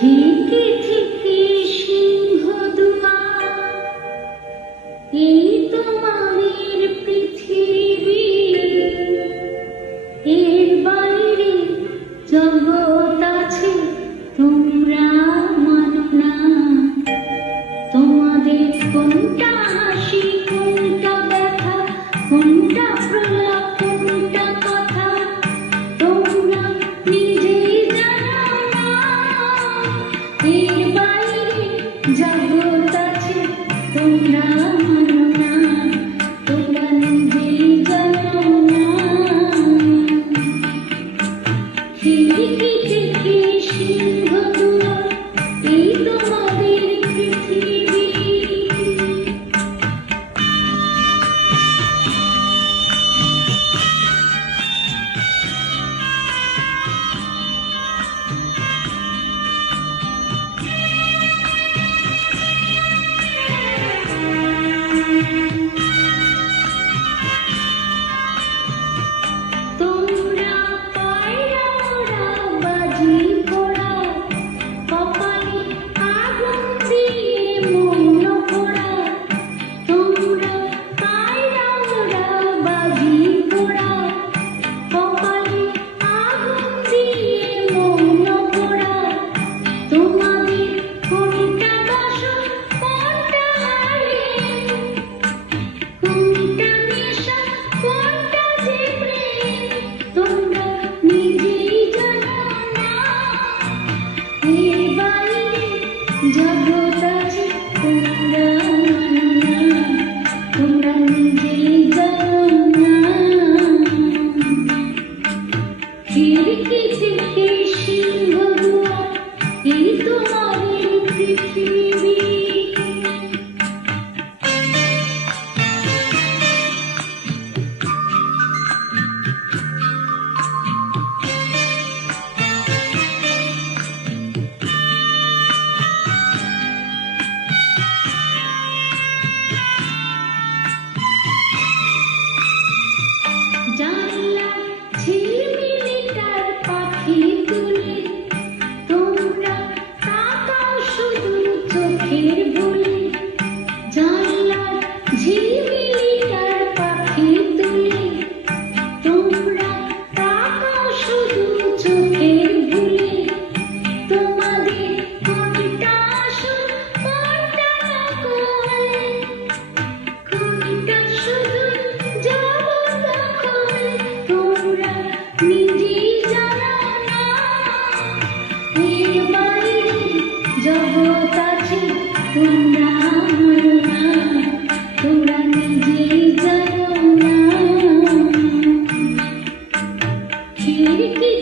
থেকে থেকে সিংহ দুয়ার, এই তোমাদের পৃথিবী, এর বাইরে জগৎ আছে তোমরা মানো না। তোমাদের কোনটা হাসি, কোনটা ব্যথা, কোনটা প্রলাপ, কোনটা কথা তোমরা নিজেই জানো না। এর বাইরে জগৎ আছে তোমরা মানো না, তোমরা নিজেই জানো না। খিড়কি থেকে সিংহ দুয়ার, এই তোমাদের পৃথিবী। তোমরা পায়রা ওরা বাজি পোড়া, কপালে আগুন দিয়ে মৌন পোড়া। তোমরা পায়রা ওরা বাজি পোড়া, কপালে আগুন দিয়ে মৌন পোড়া। তোমাদের কোনটা বাসন, কোনটা হারিয়ে, কোনটা নেশা, কোনটা যে প্রেম তোমরা নিজেই জানো না। এর বাইরে জগৎ আছে তোমরা মানো না, তোমরা নিজেই জানো না। খিড়কি থেকে সিংহ দুয়ার, এই তোমাদের পৃথিবী। জানলা ঝিলমিলিটার পাখি তুলে তোমরা তাকাও শুধু চোখের ভুলে। জানলা ঝিলমিলিটার পাখি তুলে তোমরা তাকাও শুধু চোখের ভুলে। তোমাদের কোনটা আসল, কোনটা নকল, কোনটা শুধু জবরদখল তোমরা নিজেই জানো না। এর বাইরে জগৎ আছে তোমরা মানো না, তোমরা নিজেই জানো না। খিড়কি